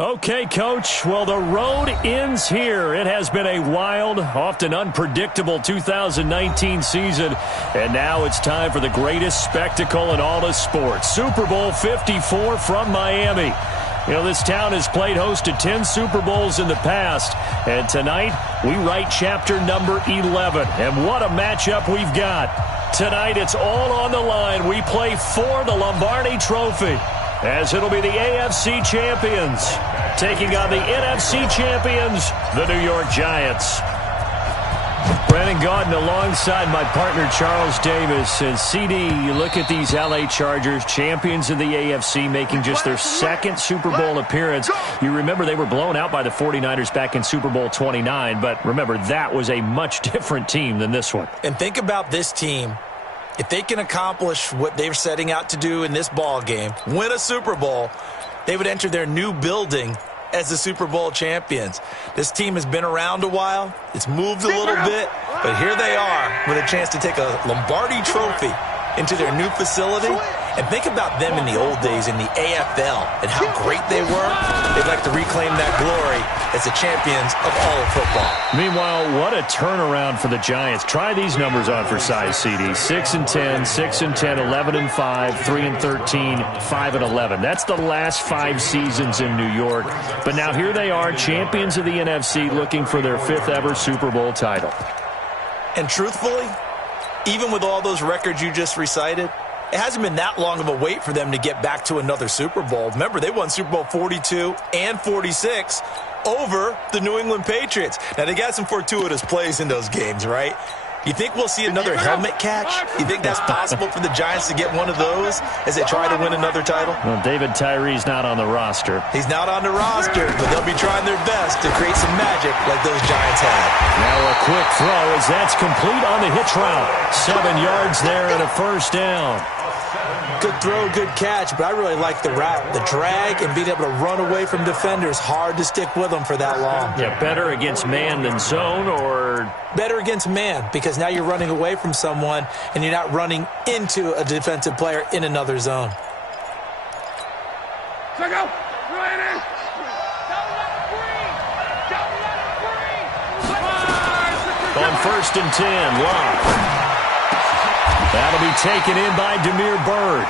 Okay, Coach. Well, the road ends here. It has been a wild, often unpredictable 2019 season. And now it's time for the greatest spectacle in all of sports. Super Bowl 54 from Miami. You know, this town has played host to 10 Super Bowls in the past. And tonight, we write chapter number 11. And what a matchup we've got. Tonight, it's all on the line. We play for the Lombardi Trophy, as it'll be the AFC champions taking on the NFC champions, the New York Giants. Brandon Gaudin alongside my partner Charles Davis. And CD, you look at these LA Chargers, champions of the AFC, making just their second Super Bowl appearance. You remember they were blown out by the 49ers back in Super Bowl 29, but remember that was a much different team than this one. And think about this team. If they can accomplish what they're setting out to do in this ball game, win a Super Bowl, they would enter their new building as the Super Bowl champions. This team has been around a while. It's moved a little bit, but here they are with a chance to take a Lombardi Trophy into their new facility. And think about them in the old days in the AFL and how great they were. They'd like to reclaim that glory as the champions of all of football. Meanwhile, what a turnaround for the Giants. Try these numbers on for size, CD. 6-10, 6-10, 11-5, 3-13, 5-11. That's the last 5 seasons in New York. But now here they are, champions of the NFC, looking for their 5th ever Super Bowl title. And truthfully, even with all those records you just recited, it hasn't been that long of a wait for them to get back to another Super Bowl. Remember, they won Super Bowl 42 and 46 over the New England Patriots. Now, they got some fortuitous plays in those games, right? You think we'll see another helmet catch? You think that's possible for the Giants to get one of those as they try to win another title? Well, David Tyree's not on the roster. He's not on the roster, but they'll be trying their best to create some magic like those Giants had. Now a quick throw as that's complete on the hitch route. 7 yards there and a first down. Good throw, good catch, but I really like the route. The drag and being able to run away from defenders, hard to stick with them for that long. Yeah, better against man than zone, or? Better against man, because now you're running away from someone and you're not running into a defensive player in another zone. Check out. On 1st and 10, Locke. That'll be taken in by Damiere Byrd.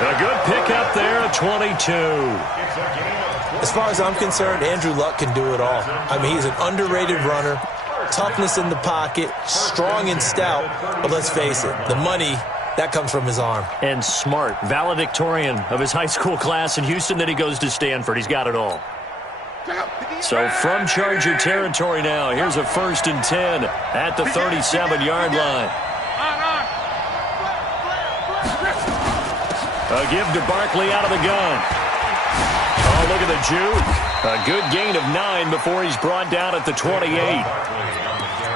A good pickup there at 22. As far as I'm concerned, Andrew Luck can do it all. I mean, he's an underrated runner, toughness in the pocket, strong and stout, but let's face it, the money, that comes from his arm. And smart, valedictorian of his high school class in Houston, then he goes to Stanford. He's got it all. So from Charger territory now, here's a 1st and 10 at the 37-yard line. A give to Barkley out of the gun. Oh, look at the juke. A good gain of 9 before he's brought down at the 28.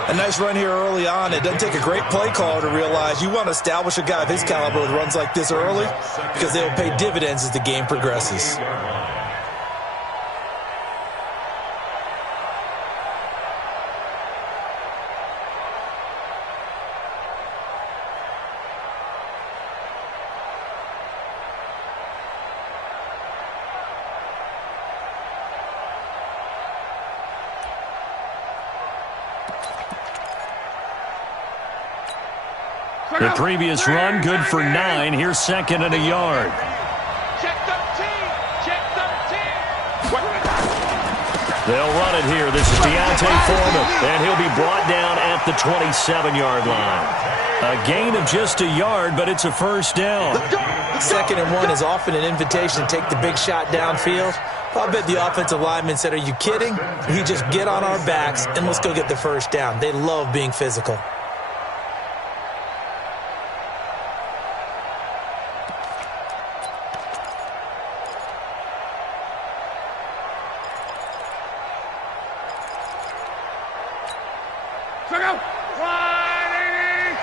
A nice run here early on. It doesn't take a great play caller to realize you want to establish a guy of his caliber with runs like this early because they will pay dividends as the game progresses. The previous run, good for 9. Here's 2nd and a yard. Check 13. Check 13. They'll run it here. This is Deontay Foreman, and he'll be brought down at the 27-yard line. A gain of just a yard, but it's a first down. 2nd and 1 is often an invitation to take the big shot downfield. I bet the offensive lineman said, are you kidding? We just get on our backs and let's go get the first down. They love being physical. Check out. 180.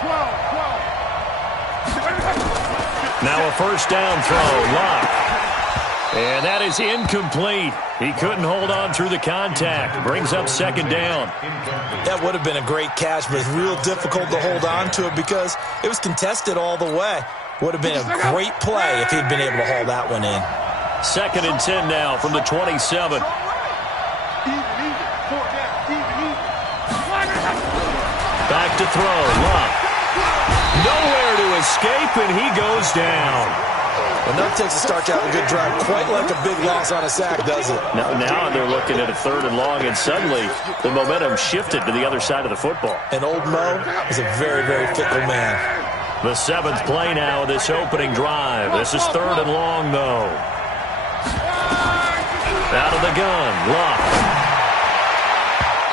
12. Now a first down throw. Locke. And that is incomplete. He couldn't hold on through the contact. Brings up 2nd down. That would have been a great catch, but it's real difficult to hold on to it because it was contested all the way. Would have been a great play if he'd been able to haul that one in. 2nd and 10 now from the 27. Back to throw. Luck. Nowhere to escape, and he goes down. Well, that takes a start to have a good drive. Quite like a big loss on a sack, does it? Now they're looking at a 3rd and long, and suddenly the momentum shifted to the other side of the football. And old Mo is a very, very fickle man. The 7th play now of this opening drive. This is 3rd and long, though. Out of the gun, Luck.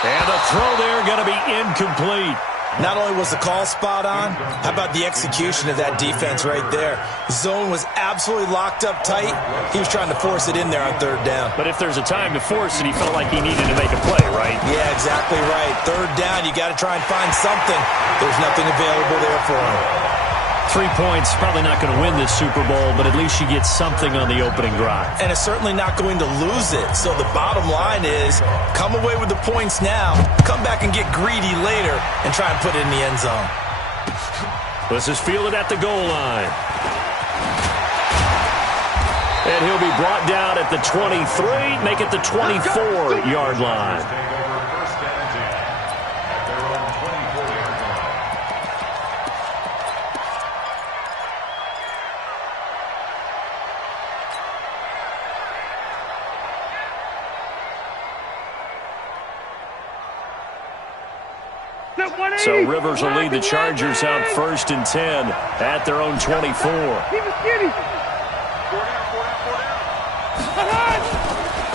And the throw there going to be incomplete. Not only was the call spot on, how about the execution of that defense right there? Zone was absolutely locked up tight. He was trying to force it in there on 3rd down. But if there's a time to force it, he felt like he needed to make a play, right? Yeah, exactly right. 3rd down, you got to try and find something. There's nothing available there for him. 3 points, probably not going to win this Super Bowl, but at least you get something on the opening drive. And it's certainly not going to lose it. So the bottom line is, come away with the points now, come back and get greedy later, and try and put it in the end zone. This is fielded at the goal line. And he'll be brought down at the 23, make it the 24-yard line. So Rivers will lead the Chargers out 1st and 10 at their own 24.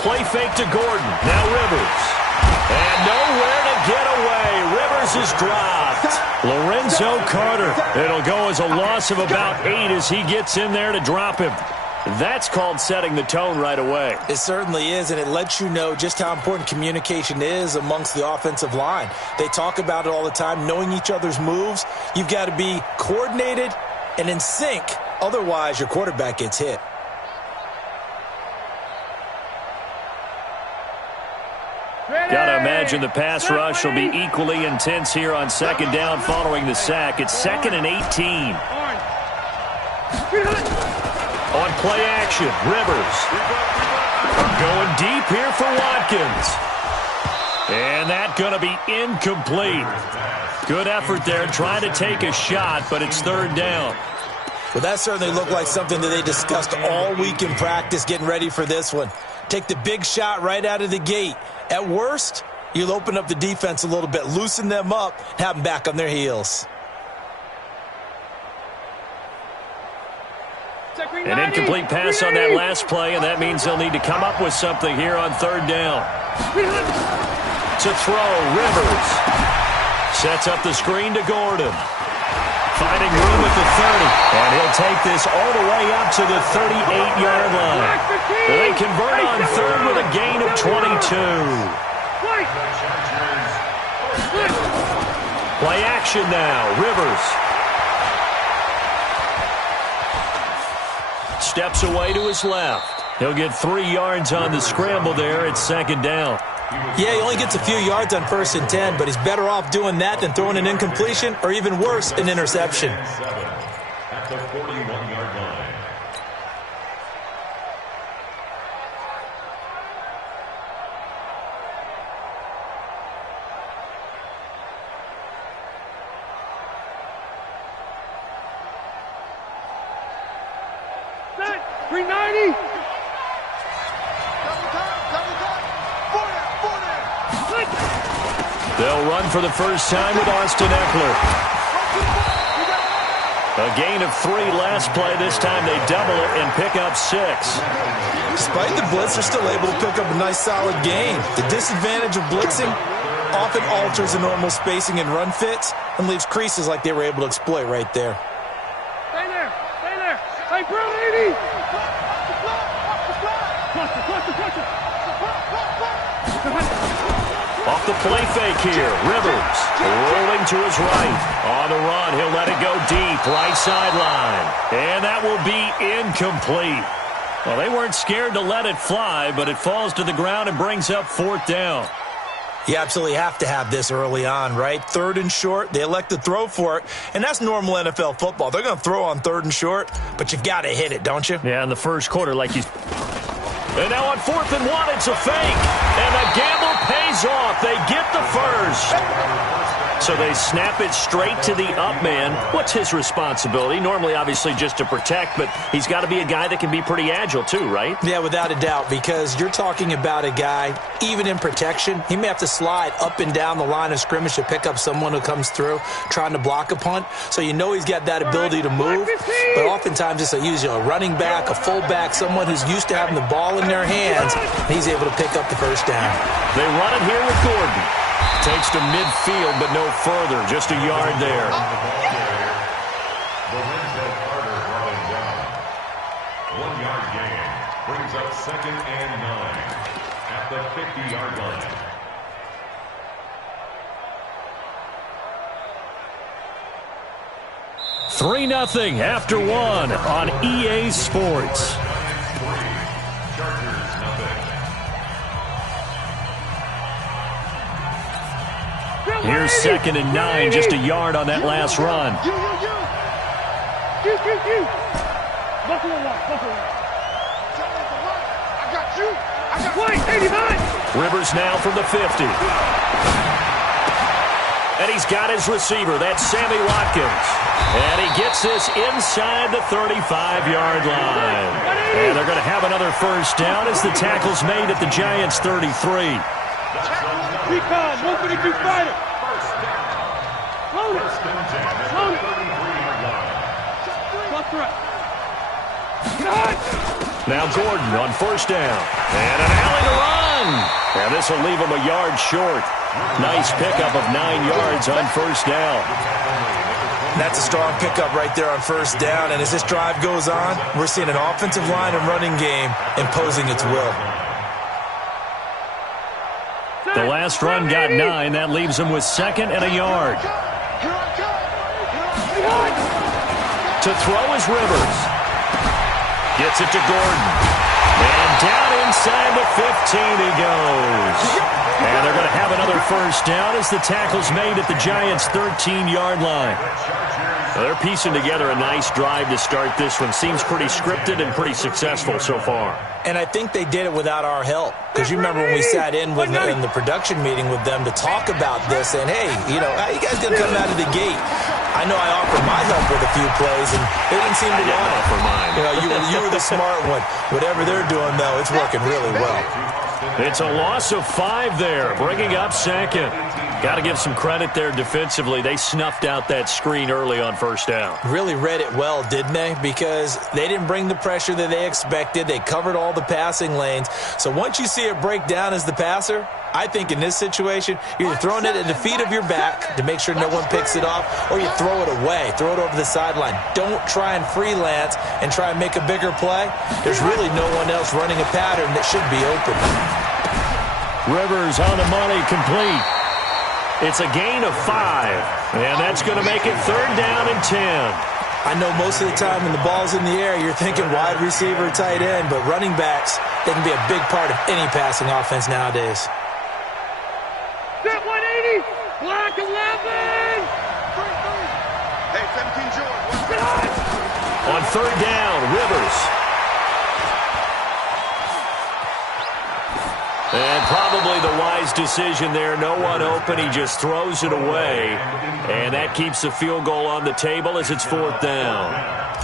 Play fake to Gordon. Now Rivers. And nowhere to get away. Rivers is dropped. Lorenzo Carter. It'll go as a loss of about 8 as he gets in there to drop him. That's called setting the tone right away. It certainly is, and it lets you know just how important communication is amongst the offensive line. They talk about it all the time, knowing each other's moves. You've got to be coordinated and in sync. Otherwise, your quarterback gets hit. Got to imagine the pass rush will be equally intense here on 2nd down following the sack. It's 2nd and 18. On play action, Rivers. Going deep here for Watkins. And that's going to be incomplete. Good effort there, trying to take a shot, but it's 3rd down. Well, that certainly looked like something that they discussed all week in practice getting ready for this one. Take the big shot right out of the gate. At worst, you'll open up the defense a little bit, loosen them up, and have them back on their heels. An incomplete pass on that last play, and that means they'll need to come up with something here on 3rd down. To throw, Rivers. Sets up the screen to Gordon. Finding room at the 30, and he'll take this all the way up to the 38-yard line. They convert on 3rd with a gain of 22. Play action now, Rivers. Steps away to his left. He'll get 3 yards on the scramble there. It's 2nd down. Yeah, he only gets a few yards on 1st and 10, but he's better off doing that than throwing an incompletion or even worse, an interception. At the 41-yard line. Set. 390. They'll run for the first time with Austin Eckler. A gain of 3 last play. This time they double it and pick up 6. Despite the blitz, they're still able to pick up a nice solid gain. The disadvantage of blitzing often alters the normal spacing and run fits and leaves creases like they were able to exploit right there. Stay there. Stay there. Hey, bro, 80. Off the play fake here, Rivers rolling to his right. On the run, he'll let it go deep, right sideline. And that will be incomplete. Well, they weren't scared to let it fly, but it falls to the ground and brings up 4th down. You absolutely have to have this early on, right? 3rd and short, they elect to throw for it, and that's normal NFL football. They're going to throw on 3rd and short, but you've got to hit it, don't you? Yeah, in the first quarter, like you... And now on 4th and 1, it's a fake. And the gamble pays off. They get the first. So they snap it straight to the up man. What's his responsibility? Normally, obviously, just to protect, but he's got to be a guy that can be pretty agile too, right? Yeah, without a doubt, because you're talking about a guy, even in protection, he may have to slide up and down the line of scrimmage to pick up someone who comes through trying to block a punt. So you know he's got that ability to move, but oftentimes it's usually a running back, a fullback, someone who's used to having the ball in their hands, and he's able to pick up the first down. They run it here with Gordon. Takes to midfield, but no further. Just a yard there. Lorenzo Carter running down. 1-yard gain. Brings up 2nd and 9 at the 50-yard line. $3-0 after 1 on EA Sports. Chargers nothing. Here's 2nd and 9, just a yard on that last run. You. Buffalo one. I got you. Wait, 85. Rivers now from the 50. And he's got his receiver. That's Sammy Watkins. And he gets this inside the 35-yard line. And they're going to have another first down as the tackle's made at the Giants' 33. Recon, 132 fighter. Load it. Now Gordon on first down. And an alley to run. And this will leave him a yard short. Nice pickup of 9 yards on first down. That's a strong pickup right there on first down. And as this drive goes on, we're seeing an offensive line and running game imposing its will. The last run got 9. That leaves him with 2nd and a yard. To throw is Rivers. Gets it to Gordon. And down inside the 15 he goes. And they're going to have another first down as the tackle's made at the Giants' 13-yard line. They're piecing together a nice drive to start this one. Seems pretty scripted and pretty successful so far. And I think they did it without our help. Because you remember when we sat in the production meeting with them to talk about this, and hey, how you guys going to come out of the gate? I know I offered my help with a few plays, and they didn't seem to want it. For mine. You were the smart one. Whatever they're doing, though, it's working really well. It's a loss of 5 there, bringing up 2nd. Got to give some credit there defensively. They snuffed out that screen early on first down. Really read it well, didn't they? Because they didn't bring the pressure that they expected. They covered all the passing lanes. So once you see it break down as the passer, I think in this situation, you're either throwing it at the feet of your back to make sure no one picks it off, or you throw it away, throw it over the sideline. Don't try and freelance and try and make a bigger play. There's really no one else running a pattern that should be open. Rivers on the money, complete. It's a gain of 5, and that's going to make it 3rd down and 10. I know most of the time when the ball's in the air, you're thinking wide receiver, tight end, but running backs, they can be a big part of any passing offense nowadays. Set 180, block 11. Hey, 17 George. On 3rd down, Rivers. And probably the wise decision there. No one open. He just throws it away. And that keeps the field goal on the table as it's 4th down.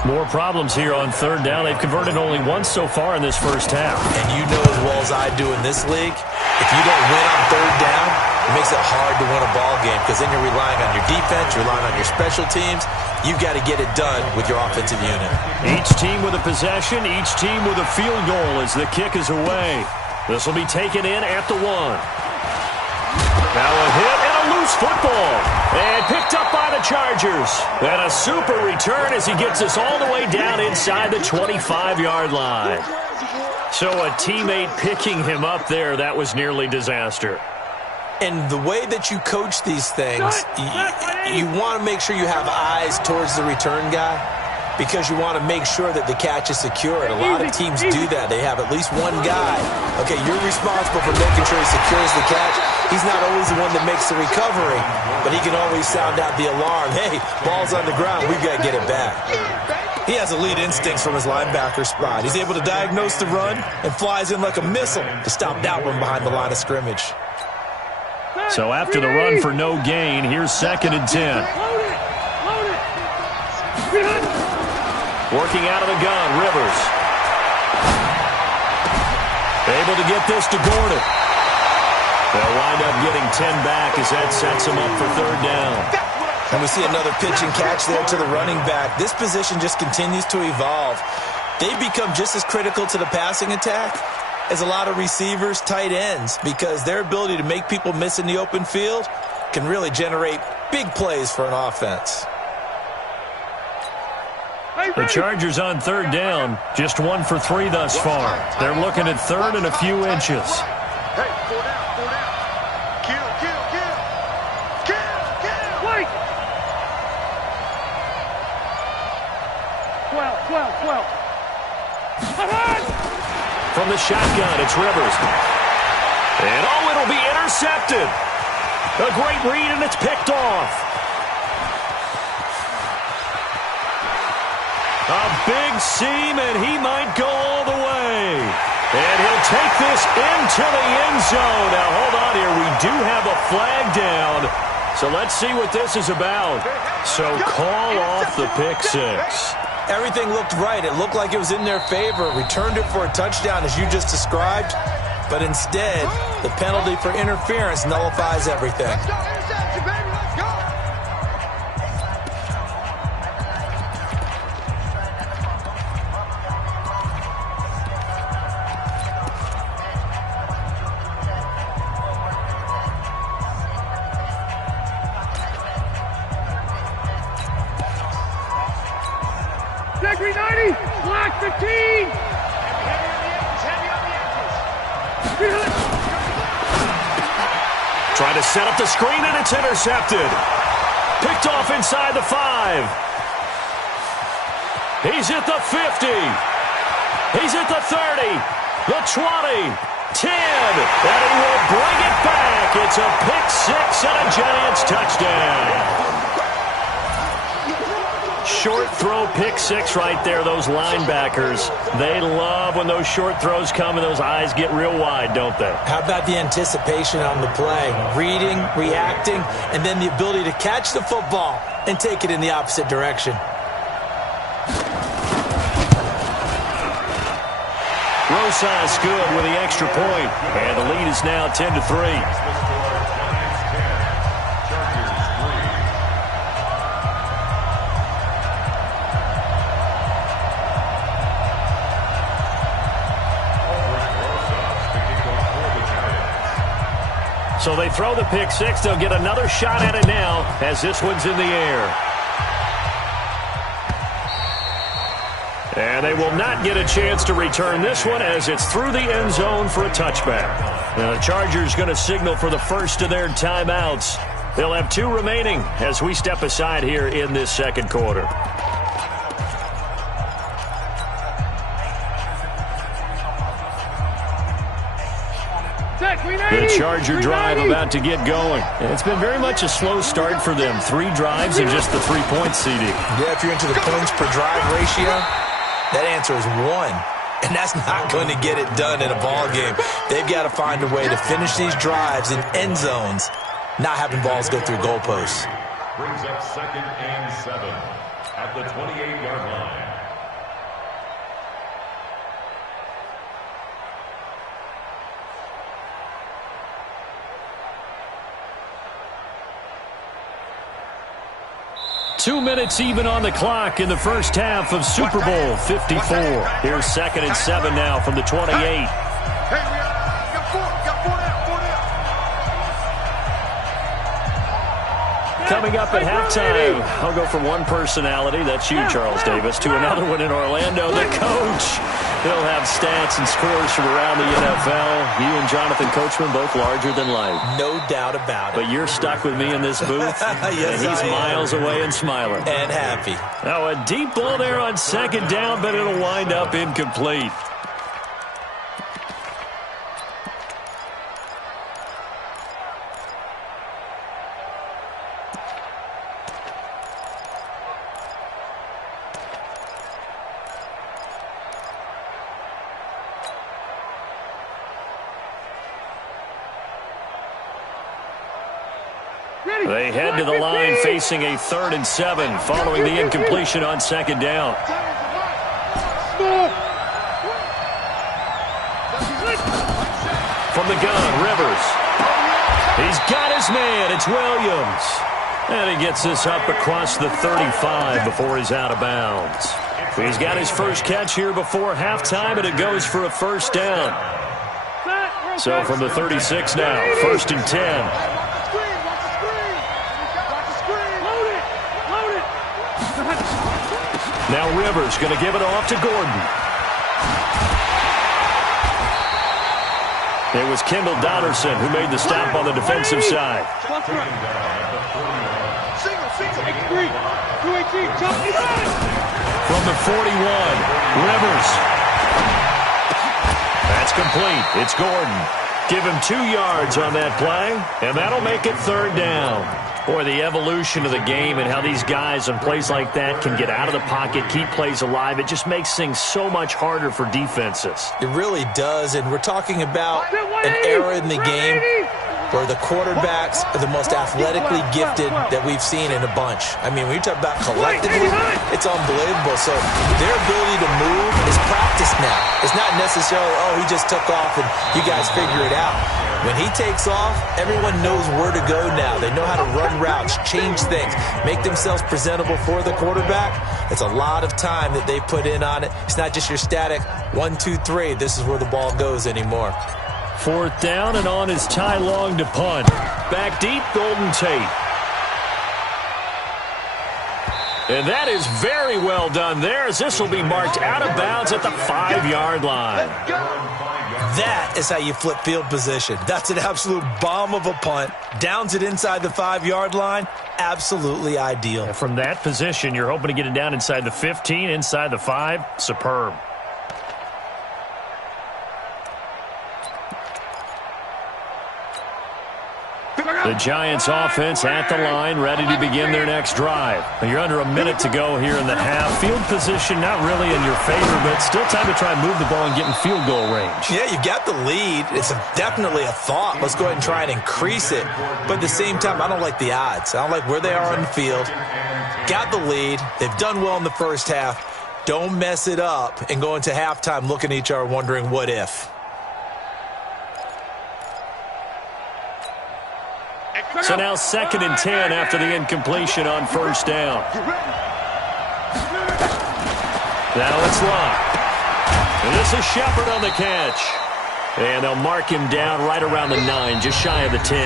More problems here on 3rd down. They've converted only once so far in this first half. And you know as well as I do in this league, if you don't win on 3rd down, it makes it hard to win a ball game because then you're relying on your defense, you're relying on your special teams. You've got to get it done with your offensive unit. Each team with a possession, each team with a field goal as the kick is away. This will be taken in at the 1. Now a hit and a loose football. And picked up by the Chargers. And a super return as he gets us all the way down inside the 25-yard line. So a teammate picking him up there, that was nearly disaster. And the way that you coach these things, you want to make sure you have eyes towards the return guy. because you want to make sure that the catch is secure. And a lot of teams do that. They have at least one guy. Okay, you're responsible for making sure he secures the catch. He's not always the one that makes the recovery, but he can always sound out the alarm. Hey, ball's on the ground. We've got to get it back. He has elite instincts from his linebacker spot. He's able to diagnose the run and flies in like a missile to stop that one behind the line of scrimmage. So after the run for no gain, here's 2nd and 10. Working out of the gun, Rivers. Able to get this to Gordon. They'll wind up getting 10 back as that sets them up for 3rd down. And we see another pitch and catch there to the running back. This position just continues to evolve. They become just as critical to the passing attack as a lot of receivers, tight ends, because their ability to make people miss in the open field can really generate big plays for an offense. The Chargers on 3rd down, just 1 for 3 thus far. They're looking at 3rd and a few inches. Hey, 4 down, 4 down. Kill. Wait. 12. From the shotgun, it's Rivers. And, it'll be intercepted. A great read, and it's picked off. A big seam, and he might go all the way. And he'll take this into the end zone. Now, hold on here. We do have a flag down. So let's see what this is about. So call off the pick 6. Everything looked right. It looked like it was in their favor. Returned it for a touchdown, as you just described. But instead, the penalty for interference nullifies everything. Let's go, interception, baby, let's go. Secondary 90, block 15. Trying to set up the screen, and it's intercepted. Picked off inside the 5. He's at the 50. He's at the 30, the 20, 10, and he will bring it back. It's a pick 6 and a Giants touchdown. Short throw pick 6 right there, those linebackers. They love when those short throws come and those eyes get real wide, don't they? How about the anticipation on the play? Reading, reacting, and then the ability to catch the football and take it in the opposite direction. Rosas good with the extra point, and the lead is now 10-3. So they throw the pick 6. They'll get another shot at it now as this one's in the air. And they will not get a chance to return this one as it's through the end zone for a touchback. Now the Chargers going to signal for the first of their timeouts. They'll have 2 remaining as we step aside here in this second quarter. The Charger drive about to get going. It's been very much a slow start for them. 3 drives and just the 3-point CD. Yeah, if you're into the points per drive ratio, that answer is 1. And that's not going to get it done in a ball game. They've got to find a way to finish these drives in end zones, not having balls go through goalposts. Brings up 2nd and 7 at the 28-yard line. Two minutes even on the clock in the first half of Super Bowl 54. Here's 2nd and 7 now from the 28. Hey, we got 4 down. Coming up at halftime, I'll go from one personality, that's you, Charles Davis, to another one in Orlando, the coach. He'll have stats and scores from around the NFL. You and Jonathan Coachman, both larger than life. No doubt about it. But you're stuck with me in this booth, yes, and he's miles away and smiling. And happy. Now a deep ball there on second down, but it'll wind up incomplete. They head to the line facing a 3rd and 7 following the incompletion on second down. From the gun, Rivers. He's got his man. It's Williams. And he gets this up across the 35 before he's out of bounds. He's got his first catch here before halftime, and it goes for a first down. So from the 36 now, 1st and 10. Now Rivers going to give it off to Gordon. It was Kendall Donnerson who made the stop on the defensive side. From the 41, Rivers. That's complete. It's Gordon. Give him 2 yards on that play, and that'll make it 3rd down. Boy, the evolution of the game and how these guys on plays like that can get out of the pocket, keep plays alive, it just makes things so much harder for defenses. It really does, and we're talking about an era in the game where the quarterbacks are the most athletically gifted that we've seen in a bunch. I mean, when you talk about collectively, it's unbelievable. So their ability to move is practiced now. It's not necessarily, oh, he just took off and you guys figure it out. When he takes off, everyone knows where to go now. They know how to run routes, change things, make themselves presentable for the quarterback. It's a lot of time that they put in on it. It's not just your static 1, 2, 3. This is where the ball goes anymore. 4th down, and on is Ty Long to punt. Back deep, Golden Tate. And that is very well done there, as this will be marked out of bounds at the 5-yard line. That is how you flip field position. That's an absolute bomb of a punt. Downs it inside the 5-yard line. Absolutely ideal. And from that position, you're hoping to get it down inside the 15, inside the 5. Superb. The Giants offense at the line, ready to begin their next drive. You're under a minute to go here in the half. Field position not really in your favor, but still time to try and move the ball and get in field goal range. Yeah, you've got the lead. It's definitely a thought. Let's go ahead and try and increase it. But at the same time, I don't like the odds. I don't like where they are on the field. Got the lead. They've done well in the first half. Don't mess it up and go into halftime looking at each other wondering what if. So now 2nd and 10 after the incompletion on 1st down. Now it's locked. And this is Shepard on the catch. And they'll mark him down right around the 9, just shy of the 10.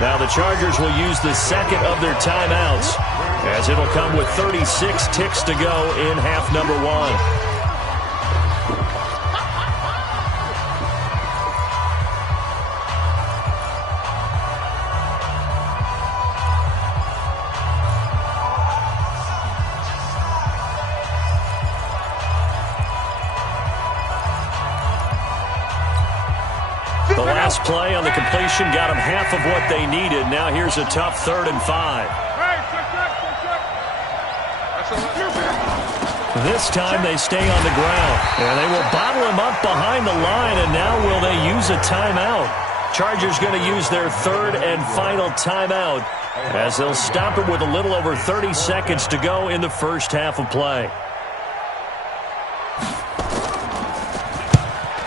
Now the Chargers will use the 2nd of their timeouts, as it'll come with 36 ticks to go in half number 1. The last play on the completion got them half of what they needed. Now here's a tough 3rd and 5. This time they stay on the ground, and they will bottle him up behind the line, and now will they use a timeout? Chargers going to use their 3rd and final timeout, as they'll stop it with a little over 30 seconds to go in the first half of play.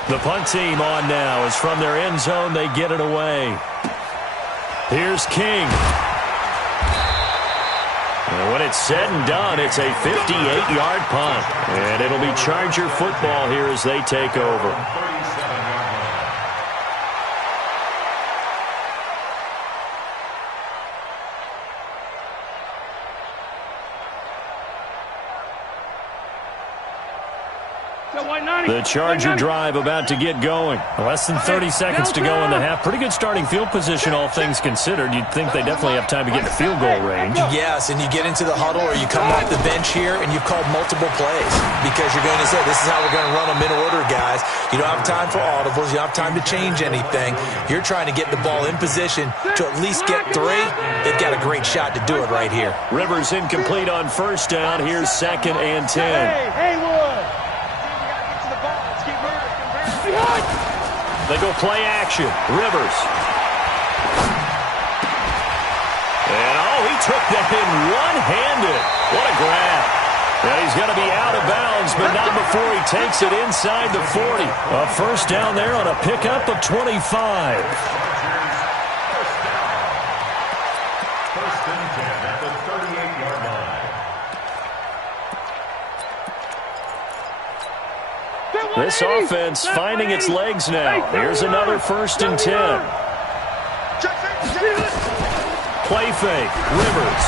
The punt team on now as from their end zone they get it away. Here's King. And when it's said and done, it's a 58-yard punt. And it'll be Charger football here as they take over. The Charger drive about to get going. Less than 30 seconds to go in the half. Pretty good starting field position, all things considered. You'd think they definitely have time to get in field goal range. Yes, and you get into the huddle or you come off the bench here and you've called multiple plays because you're going to say, this is how we're going to run them in order, guys. You don't have time for audibles. You don't have time to change anything. You're trying to get the ball in position to at least get 3. They've got a great shot to do it right here. Rivers incomplete on first down. Here's 2nd and 10. They go play action. Rivers. And, he took that in one-handed. What a grab. And he's going to be out of bounds, but not before he takes it inside the 40. A first down there on a pickup of 25. First and 10 at the 38-yard line. This offense finding its legs now. Here's another 1st and 10. Play fake. Rivers.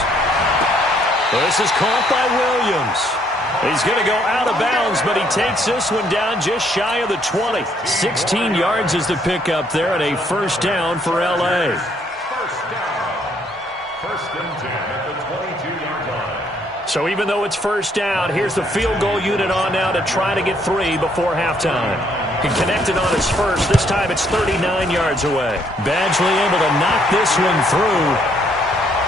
This is caught by Williams. He's going to go out of bounds, but he takes this one down just shy of the 20. 16 yards is the pickup there, and a first down for L.A. First down. First and 10 at the 22-yard line. So even though it's first down, here's the field goal unit on now to try to get 3 before halftime. He connected on his first. This time it's 39 yards away. Badgley able to knock this one through.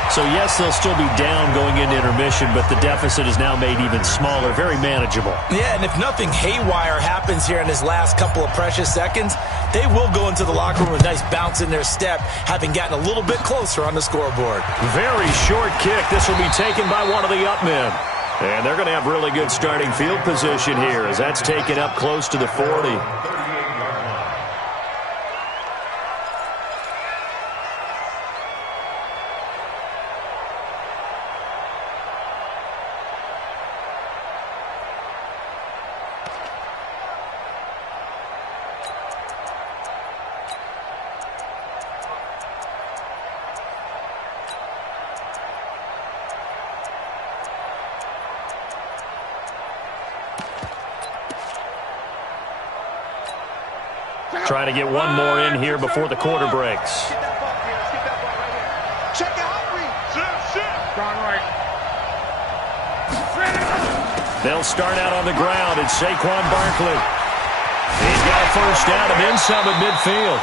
So, yes, they'll still be down going into intermission, but the deficit is now made even smaller, very manageable. Yeah, and if nothing haywire happens here in his last couple of precious seconds, they will go into the locker room with a nice bounce in their step, having gotten a little bit closer on the scoreboard. Very short kick. This will be taken by one of the up men. And they're going to have really good starting field position here as that's taken up close to the 40. Trying to get one more in here before the quarter breaks. They'll start out on the ground. It's Saquon Barkley. He's got a first down and then some at midfield.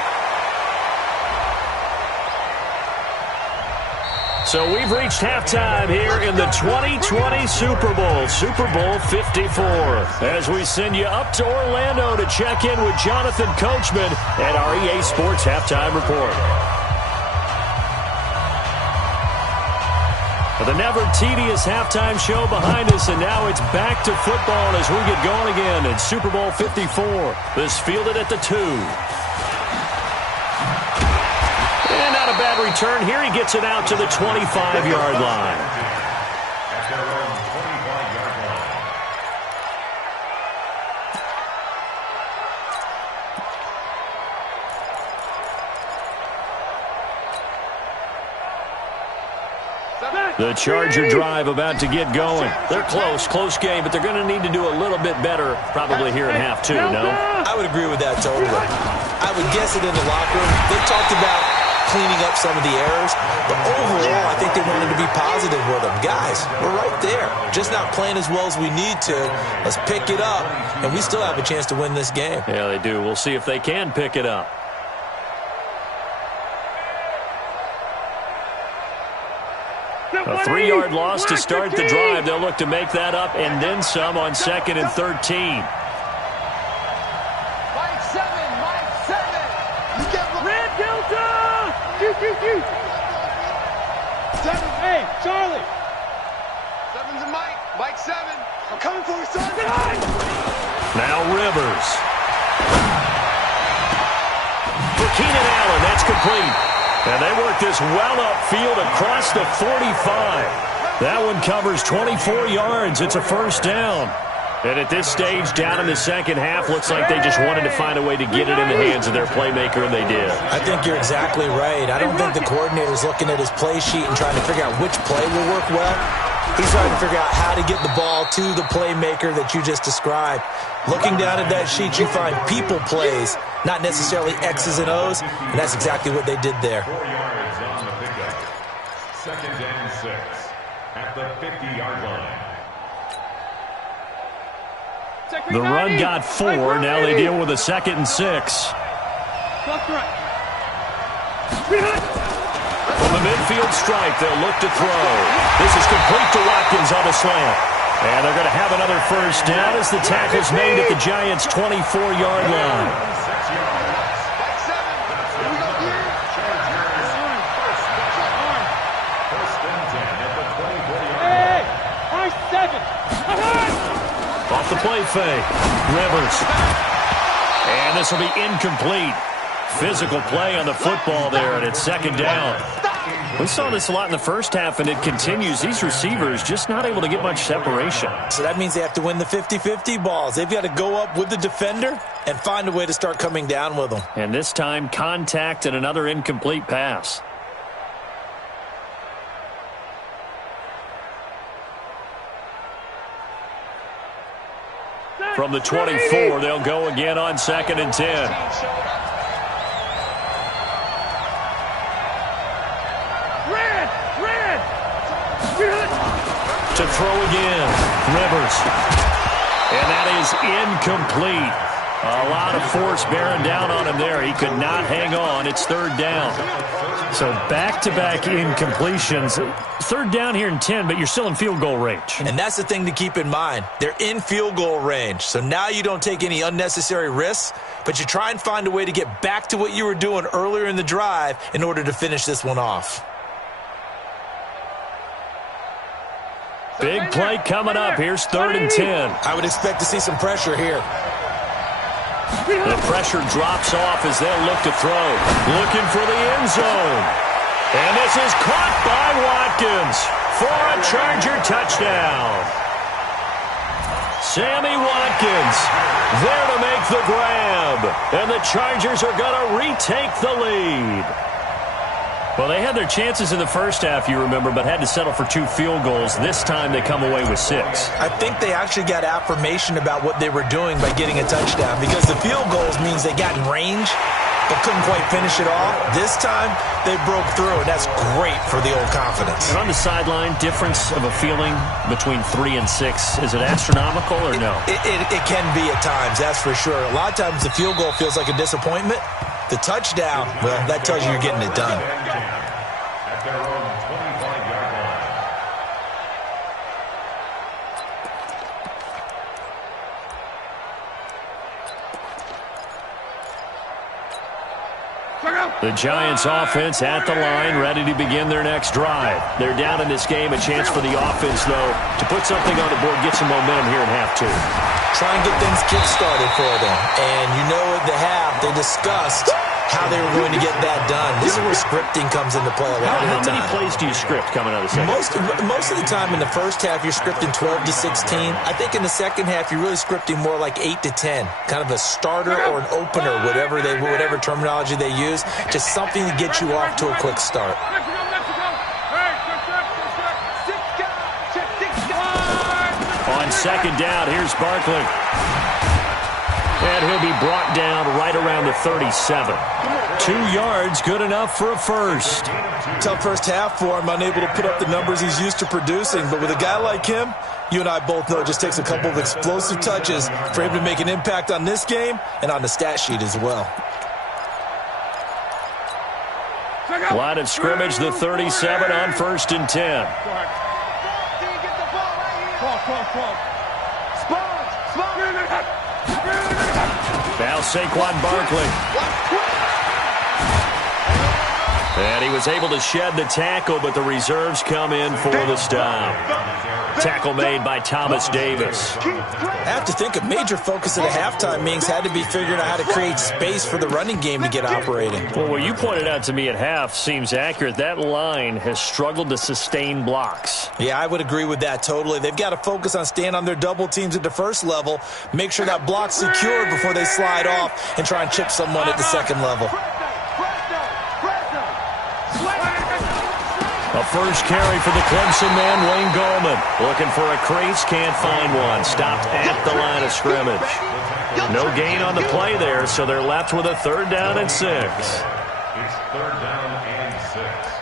So we've reached halftime here in the 2020 Super Bowl, Super Bowl 54. As we send you up to Orlando to check in with Jonathan Coachman at our EA Sports Halftime Report. The never tedious halftime show behind us, and now it's back to football as we get going again in Super Bowl 54. This fielded at the 2. And not a bad return here. He gets it out to the 25-yard line. At their own 25-yard line. The Charger drive about to get going. They're close game, but they're going to need to do a little bit better probably here in half 2, no? I would agree with that totally. I would guess it in the locker room. They talked about cleaning up some of the errors, but overall, I think they wanted to be positive with them. Guys, we're right there. Just not playing as well as we need to. Let's pick it up, and we still have a chance to win this game. Yeah, they do. We'll see if they can pick it up. A 3-yard loss to start the drive. They'll look to make that up and then some on 2nd and 13. Mike 7. You get Red Delta! Q. 7. Hey, Charlie. 7's a Mike. Mike 7. I'm coming for you, son. Now Rivers. For Keenan Allen, that's complete. And they work this well upfield across the 45. That one covers 24 yards. It's a first down. And at this stage, down in the second half, looks like they just wanted to find a way to get it in the hands of their playmaker, and they did. I think you're exactly right. I don't think the coordinator's looking at his play sheet and trying to figure out which play will work well. He's trying to figure out how to get the ball to the playmaker that you just described. Looking down at that sheet, you find people plays, not necessarily X's and O's, and that's exactly what they did there. 4 yards on the pickup. 2nd and 6 at the 50-yard line. The run got 4. Now they deal with a 2nd and 6. From the midfield stripe, they'll look to throw. This is complete to Watkins on the slant. And they're going to have another first down as the tackle's made at the Giants' 24-yard line. Off the play fake. Rivers. And this will be incomplete. Physical play on the football there, and it's 2nd down. We saw this a lot in the first half, and it continues. These receivers just not able to get much separation. So that means they have to win the 50-50 balls. They've got to go up with the defender and find a way to start coming down with them. And this time, contact and another incomplete pass. From the 24, they'll go again on 2nd and 10. To throw again, Rivers. And that is incomplete. A lot of force bearing down on him there. He could not hang on. It's 3rd down. So back-to-back incompletions. 3rd down here in 10, but you're still in field goal range. And that's the thing to keep in mind. They're in field goal range. So now you don't take any unnecessary risks, but you try and find a way to get back to what you were doing earlier in the drive in order to finish this one off. Big play coming up. Here's 3rd and 10. I would expect to see some pressure here. The pressure drops off as they'll look to throw. Looking for the end zone. And this is caught by Watkins for a Charger touchdown. Sammy Watkins there to make the grab. And the Chargers are going to retake the lead. Well, they had their chances in the first half, you remember, but had to settle for 2 field goals. This time they come away with 6. I think they actually got affirmation about what they were doing by getting a touchdown, because the field goals means they got in range but couldn't quite finish it off. This time they broke through, and that's great for the old confidence. And on the sideline, difference of a feeling between 3 and 6, is it astronomical or no? It can be at times, that's for sure. A lot of times the field goal feels like a disappointment. The touchdown, well, that tells you you're getting it done. At their own 25-yard line. The Giants offense at the line, ready to begin their next drive. They're down in this game. A chance for the offense, though, to put something on the board, get some momentum here in half 2. Try and get things kick-started for them. And you know at the half, they discussed how they were going to get that done. This is where scripting comes into play a lot of the time. How many plays do you script coming out of the second? Most of the time in the first half, you're scripting 12 to 16. I think in the second half, you're really scripting more like 8 to 10. Kind of a starter or an opener, whatever terminology they use. Just something to get you off to a quick start. On 2nd down, here's Barkley. And he'll be brought down right around the 37. 2 yards, good enough for a first. Tough first half for him, unable to put up the numbers he's used to producing. But with a guy like him, you and I both know it just takes a couple of explosive touches for him to make an impact on this game and on the stat sheet as well. Line of scrimmage, the 37 on 1st and 10. Now Saquon Barkley. And he was able to shed the tackle, but the reserves come in for the stop. Tackle made by Thomas Davis. I have to think a major focus of the halftime meetings had to be figuring out how to create space for the running game to get operating. Well, what you pointed out to me at half seems accurate. That line has struggled to sustain blocks. Yeah, I would agree with that totally. They've got to focus on staying on their double teams at the first level, make sure that block's secured before they slide off and try and chip someone at the second level. A first carry for the Clemson man, Wayne Gallman. Looking for a crease, can't find one. Stopped at the line of scrimmage. No gain on the play there, so they're left with a 3rd down and 6. It's 3rd down and 6.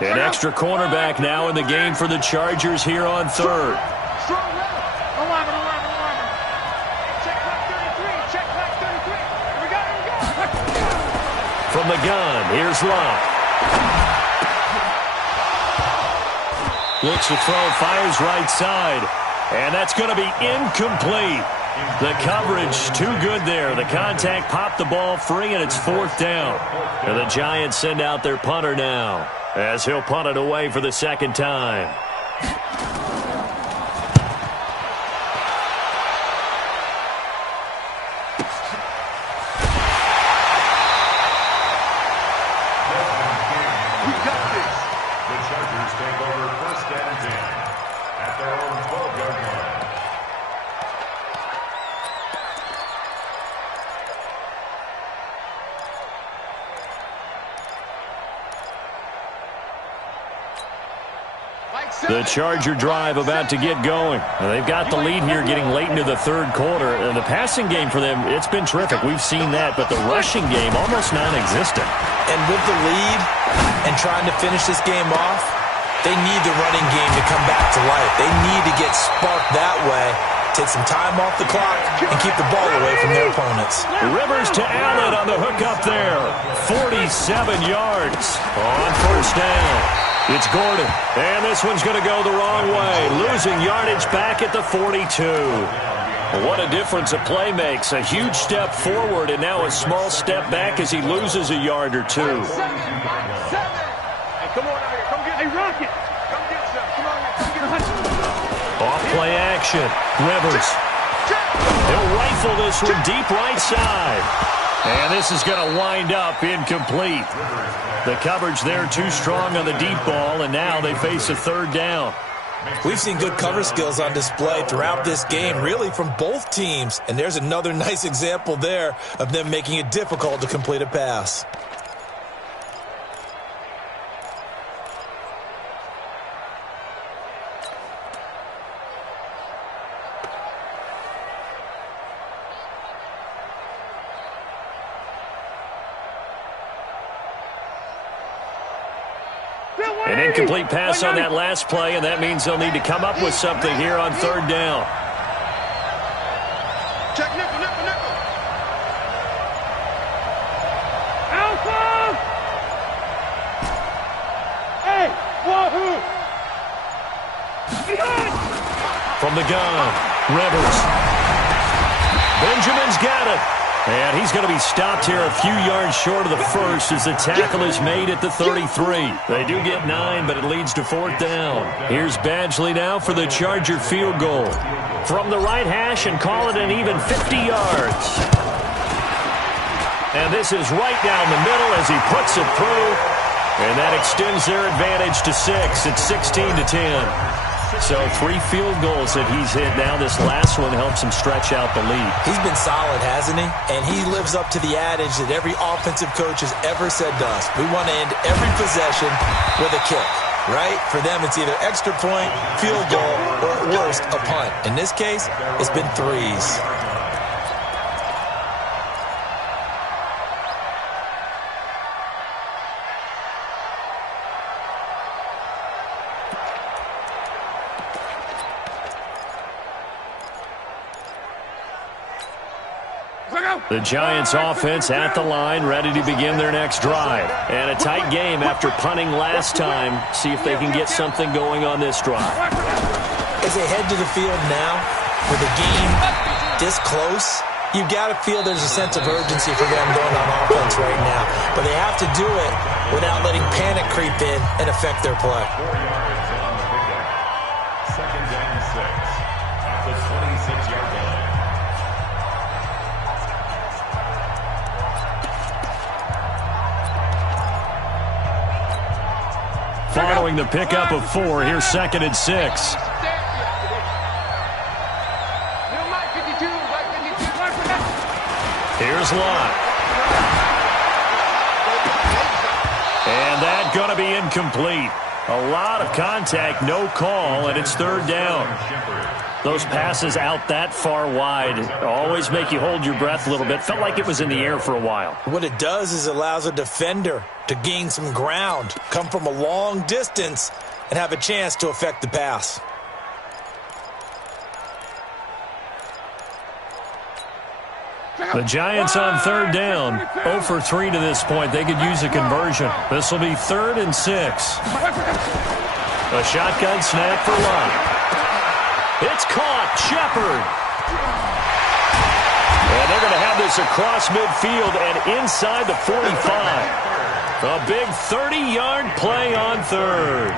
An extra cornerback now in the game for the Chargers here on 3rd. From the gun, here's Locke. Looks to throw, fires right side. And that's going to be incomplete. The coverage too good there. The contact popped the ball free, and it's 4th down. And the Giants send out their punter now, as he'll punt it away for the 2nd time. We got this. The Chargers take over 1st and 10 at their own 12-yard line. The Charger drive about to get going. They've got the lead here getting late into the 3rd quarter. And the passing game for them, it's been terrific. We've seen that. But the rushing game, almost non-existent. And with the lead and trying to finish this game off, they need the running game to come back to life. They need to get sparked that way, take some time off the clock, and keep the ball away from their opponents. Rivers to Allen on the hook up there. 47 yards on 1st down. It's Gordon, and this one's going to go the wrong way, losing yardage back at the 42. What a difference a play makes. A huge step forward, and now a small step back as he loses a yard or 2. Hey, come on out here. Come get. Hey, Rocket. Come get some. Come on here. Come get. Off-play action. Rivers. He'll rifle this one deep right side. And this is going to wind up incomplete. The coverage there too strong on the deep ball, and now they face a 3rd down. We've seen good cover skills on display throughout this game, really from both teams. And there's another nice example there of them making it difficult to complete a pass. An incomplete pass on that last play, and that means they'll need to come up with something here on 3rd down. Check nickel, nickel, nickel. Alpha! Hey, wahoo! From the gun, Rivers. Benjamin's got it. And he's going to be stopped here a few yards short of the first as the tackle is made at the 33. They do get 9, but it leads to 4th down. Here's Badgley now for the Charger field goal. From the right hash and call it an even 50 yards. And this is right down the middle as he puts it through. And that extends their advantage to 6. It's 16-10. So 3 field goals that he's hit now. This last one helps him stretch out the lead. He's been solid, hasn't he? And he lives up to the adage that every offensive coach has ever said to us. We want to end every possession with a kick, right? For them, it's either extra point, field goal, or at worst, a punt. In this case, it's been 3s. The Giants offense at the line, ready to begin their next drive. And a tight game after punting last time. See if they can get something going on this drive. As they head to the field now, with the game this close, you've got to feel there's a sense of urgency for them going on offense right now. But they have to do it without letting panic creep in and affect their play. 4 yards on the pickup. 2nd and 6 at the 26-yard line. Following the pickup of 4, here's 2nd and 6. Here's Lott. And that's going to be incomplete. A lot of contact, no call, and it's third down. Those passes out that far wide always make you hold your breath a little bit. Felt like it was in the air for a while. What it does is it allows a defender to gain some ground, come from a long distance, and have a chance to affect the pass. The Giants on third down, 0 for 3 to this point. They could use a conversion. This will be 3rd and 6. A shotgun snap for Lott. It's caught. Shepard. And they're going to have this across midfield and inside the 45. A big 30-yard play on third.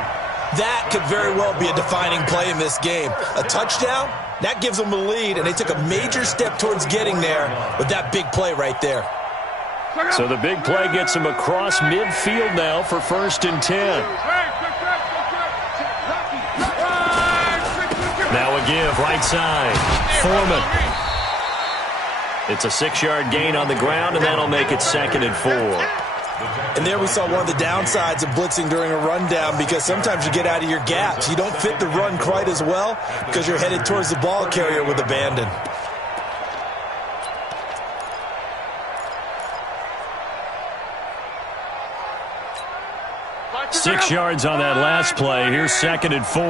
That could very well be a defining play in this game. A touchdown, that gives them a lead, and they took a major step towards getting there with that big play right there. So the big play gets them across midfield now for 1st and 10. Now a give, right side. Foreman. It's a 6-yard gain on the ground, and that'll make it 2nd and 4. And there we saw one of the downsides of blitzing during a rundown, because sometimes you get out of your gaps. You don't fit the run quite as well because you're headed towards the ball carrier with abandon. Six yards on that last play. Here's 2nd and 4.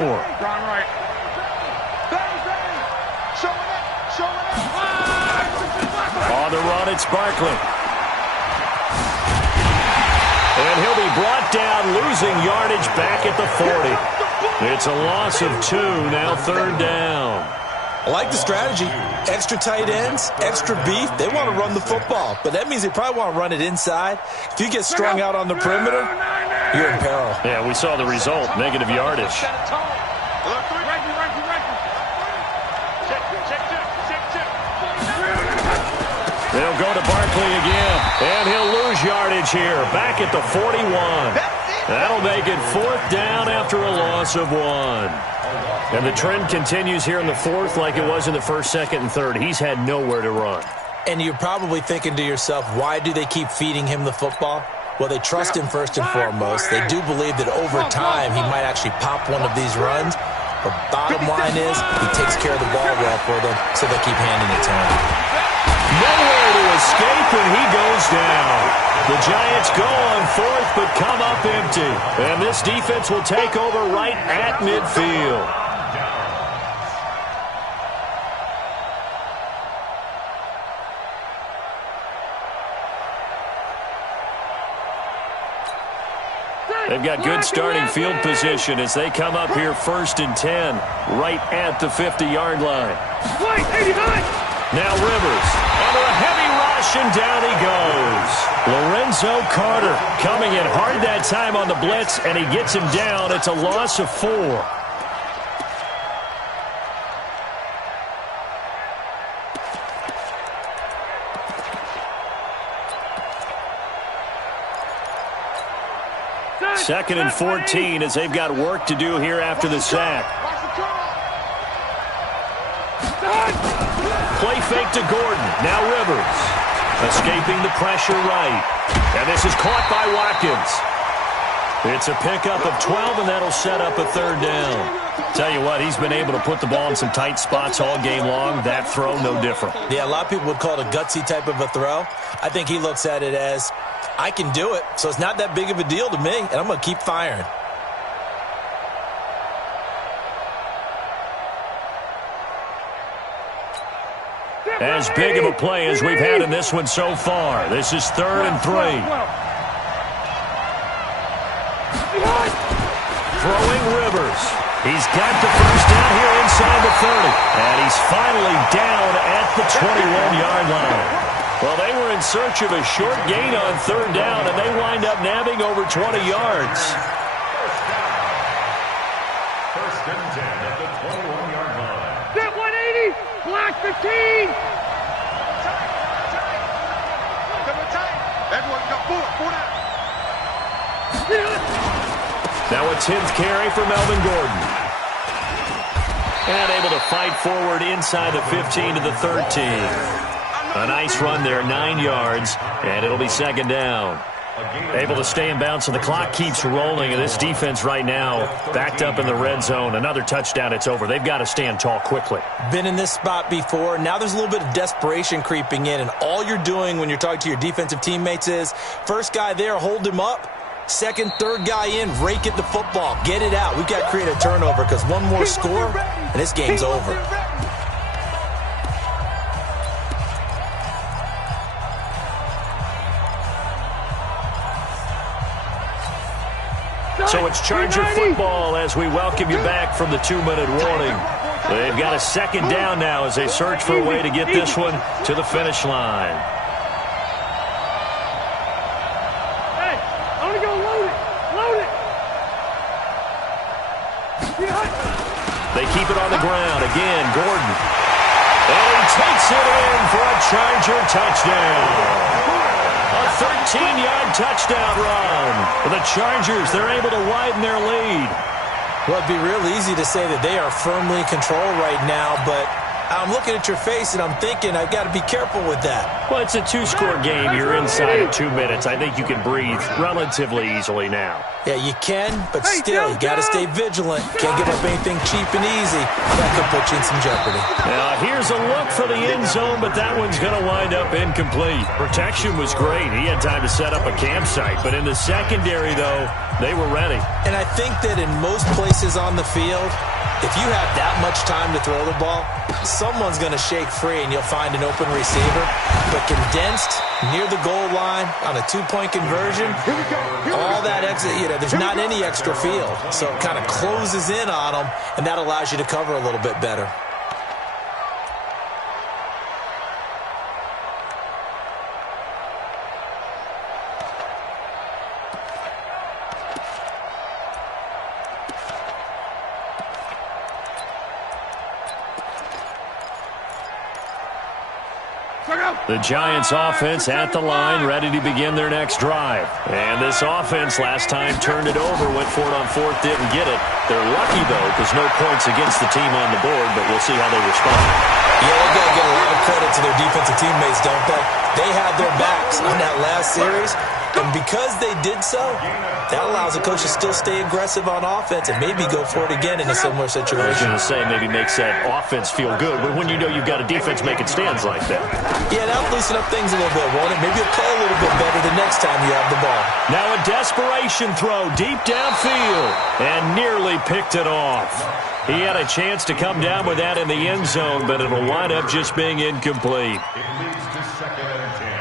On the run, it's Barkley. And he'll be brought down, losing yardage back at the 40. It's a loss of 2, now 3rd down. I like the strategy. Extra tight ends, extra beef. They want to run the football, but that means they probably want to run it inside. If you get strung out on the perimeter, you're in peril. Yeah, we saw the result, negative yardage. They'll go to Barkley again, and he'll lose yardage here, back at the 41. That'll make it 4th down after a loss of 1. And the trend continues here in the 4th like it was in the 1st, 2nd, and 3rd. He's had nowhere to run. And you're probably thinking to yourself, why do they keep feeding him the football? Well, they trust him first and foremost. They do believe that over time he might actually pop one of these runs. But bottom line is he takes care of the ball well for them, so they keep handing it to him. Nowhere to escape, and he goes down. The Giants go on 4th, but come up empty. And this defense will take over right at midfield. They've got good starting field position as they come up here 1st and 10, right at the 50-yard line. Now Rivers, under a heavy rush, and down he goes. Lorenzo Carter coming in hard that time on the blitz, and he gets him down. It's a loss of 4. Second and 14 as they've got work to do here after the sack. Play fake to Gordon. Now Rivers. Escaping the pressure right. And this is caught by Watkins. It's a pickup of 12, and that'll set up a 3rd down. Tell you what, he's been able to put the ball in some tight spots all game long. That throw, no different. Yeah, a lot of people would call it a gutsy type of a throw. I think he looks at it as, I can do it, so it's not that big of a deal to me, and I'm going to keep firing. As big of a play as we've had in this one so far. This is 3rd and 3. Throwing Rivers. He's got the first down here inside the 30. And he's finally down at the 21-yard line. Well, they were in search of a short gain on 3rd down, and they wind up nabbing over 20 yards. First and 10 at the 21-yard line. Set 180, block 15. Everyone got 4 down. Now a 10th carry for Melvin Gordon. And able to fight forward inside the 15 to the 13. A nice run there, 9 yards, and it'll be second down. Able to stay in bounds, so the clock keeps rolling, and this defense right now backed up in the red zone. Another touchdown, it's over. They've got to stand tall quickly. Been in this spot before. Now there's a little bit of desperation creeping in, and all you're doing when you're talking to your defensive teammates is, first guy there, hold him up. Second, third guy in, rake at the football. Get it out. We've got to create a turnover because one more score, and this game's over. So it's Charger football as we welcome you back from the 2-minute warning. They've got a second down now as they search for a way to get this one to the finish line. Hey, I want to go load it. Load it. They keep it on the ground. Again, Gordon. And he takes it in for a Charger touchdown. A 13-yard touchdown run for the Chargers. They're able to widen their lead. Well, it'd be real easy to say that they are firmly in control right now, but I'm looking at your face and I'm thinking I've got to be careful with that. Well, it's a 2-score game. You're inside of 2 minutes. I think you can breathe relatively easily now. Yeah, you can, but still, you got to stay vigilant. Can't give up anything cheap and easy. That could put you in some jeopardy. Now, here's a look for the end zone, but that one's going to wind up incomplete. Protection was great. He had time to set up a campsite, but in the secondary, though, they were ready. And I think that in most places on the field, if you have that much time to throw the ball, someone's going to shake free and you'll find an open receiver. But condensed, near the goal line, on a 2-point conversion, all that exit, there's not any extra field. So it kind of closes in on them, and that allows you to cover a little bit better. The Giants offense at the line, ready to begin their next drive. And this offense last time turned it over, went for it on fourth, didn't get it. They're lucky, though, because no points against the team on the board, but we'll see how they respond. Yeah, they've got to give a lot of credit to their defensive teammates, don't they? They had their backs on that last series, and because they did so, that allows the coach to still stay aggressive on offense and maybe go for it again in a similar situation. I was going to say maybe makes that offense feel good, but when you know you've got a defense making stands like that. Yeah, that'll loosen up things a little bit, won't it? Maybe you'll play a little bit better the next time you have the ball. Now a desperation throw deep downfield and nearly picked it off. He had a chance to come down with that in the end zone, but it'll wind up just being incomplete. It leads to 2nd and 10.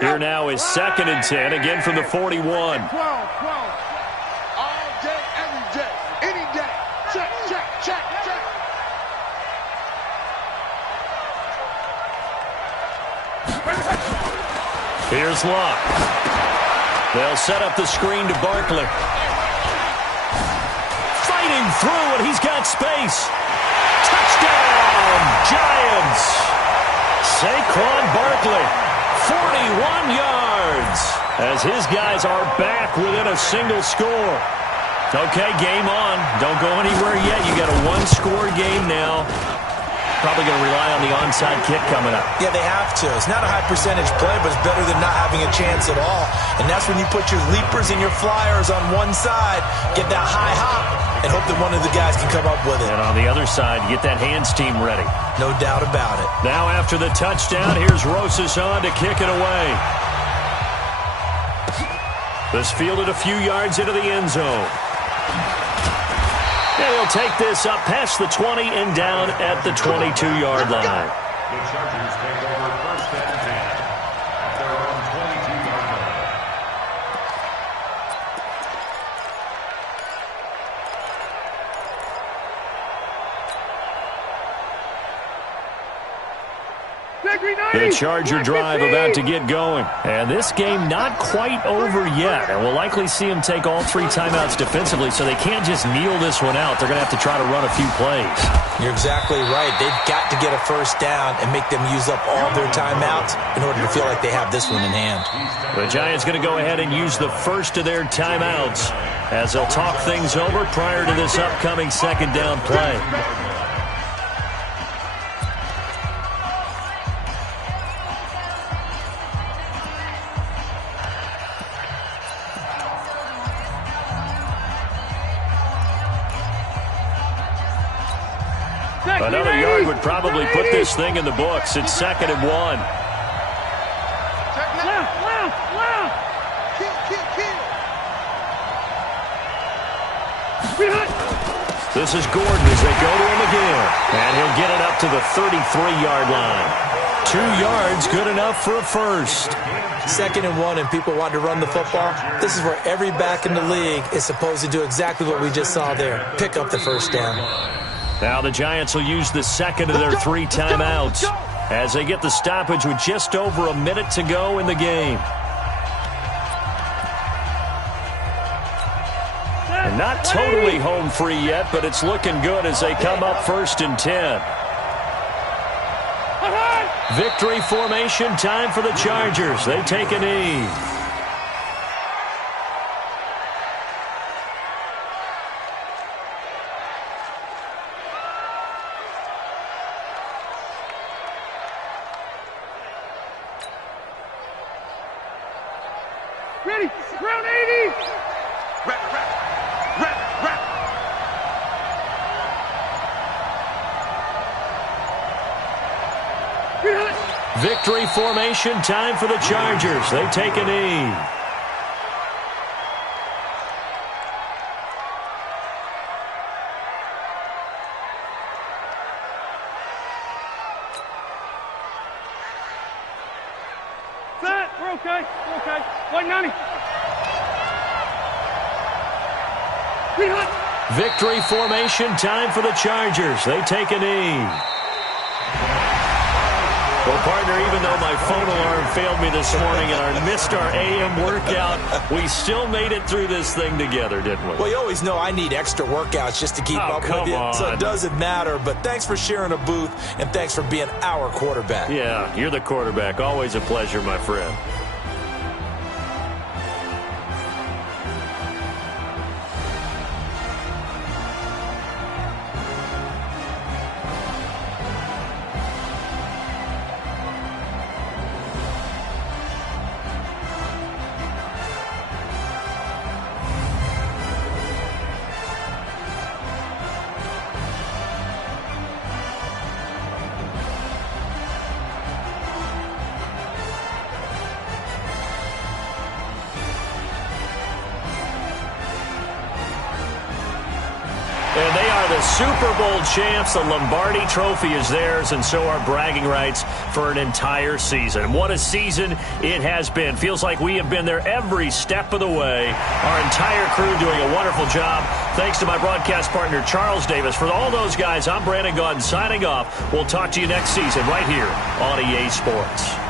Here now is 2nd and 10, again from the 41. 12. All day, every day, any day. Check, check, check, check. Here's Locke. They'll set up the screen to Barkley. Fighting through, and he's got space. Touchdown, Giants. Saquon Barkley, 41 yards, as his guys are back within a single score. Okay, game on. Don't go anywhere yet. You got a 1-score game now. Probably going to rely on the onside kick coming up. Yeah, they have to. It's not a high percentage play, but it's better than not having a chance at all. And that's when you put your leapers and your flyers on one side, get that high hop, and hope that one of the guys can come up with it. And on the other side, get that hands team ready. No doubt about it. Now after the touchdown, here's Rosas on to kick it away. This fielded a few yards into the end zone. And he'll take this up past the 20 and down at the 22-yard line. The Chargers take over 1st and 10 at their own 22-yard line. The Charger drive about to get going. And this game not quite over yet. And we'll likely see them take all 3 timeouts defensively, so they can't just kneel this one out. They're going to have to try to run a few plays. You're exactly right. They've got to get a first down and make them use up all their timeouts in order to feel like they have this one in hand. The Giants going to go ahead and use the first of their timeouts as they'll talk things over prior to this upcoming second down play. Another yard would probably put this thing in the books. It's 2nd and 1. This is Gordon as they go to him again. And he'll get it up to the 33-yard line. 2 yards, good enough for a first. 2nd and 1, and people want to run the football. This is where every back in the league is supposed to do exactly what we just saw there. Pick up the first down. Now the Giants will use the second of their 3 timeouts as they get the stoppage with just over a minute to go in the game. And not totally home free yet, but it's looking good as they come up 1st and 10. Victory formation time for the Chargers. They take a knee. Ready, round 80. Rep. Victory formation time for the Chargers. They take a knee. Set, we're okay. 190. Victory formation time for the Chargers. They take a knee. Well, partner, even though my phone alarm failed me this morning and I missed our AM workout, we still made it through this thing together, didn't we? Well, you always know I need extra workouts just to keep up with you, so it doesn't matter. But thanks for sharing a booth, and thanks for being our quarterback. Yeah, you're the quarterback. Always a pleasure, my friend. And they are the Super Bowl champs. The Lombardi Trophy is theirs, and so are bragging rights for an entire season. What a season it has been. Feels like we have been there every step of the way. Our entire crew doing a wonderful job. Thanks to my broadcast partner, Charles Davis. For all those guys, I'm Brandon Gaudin signing off. We'll talk to you next season right here on EA Sports.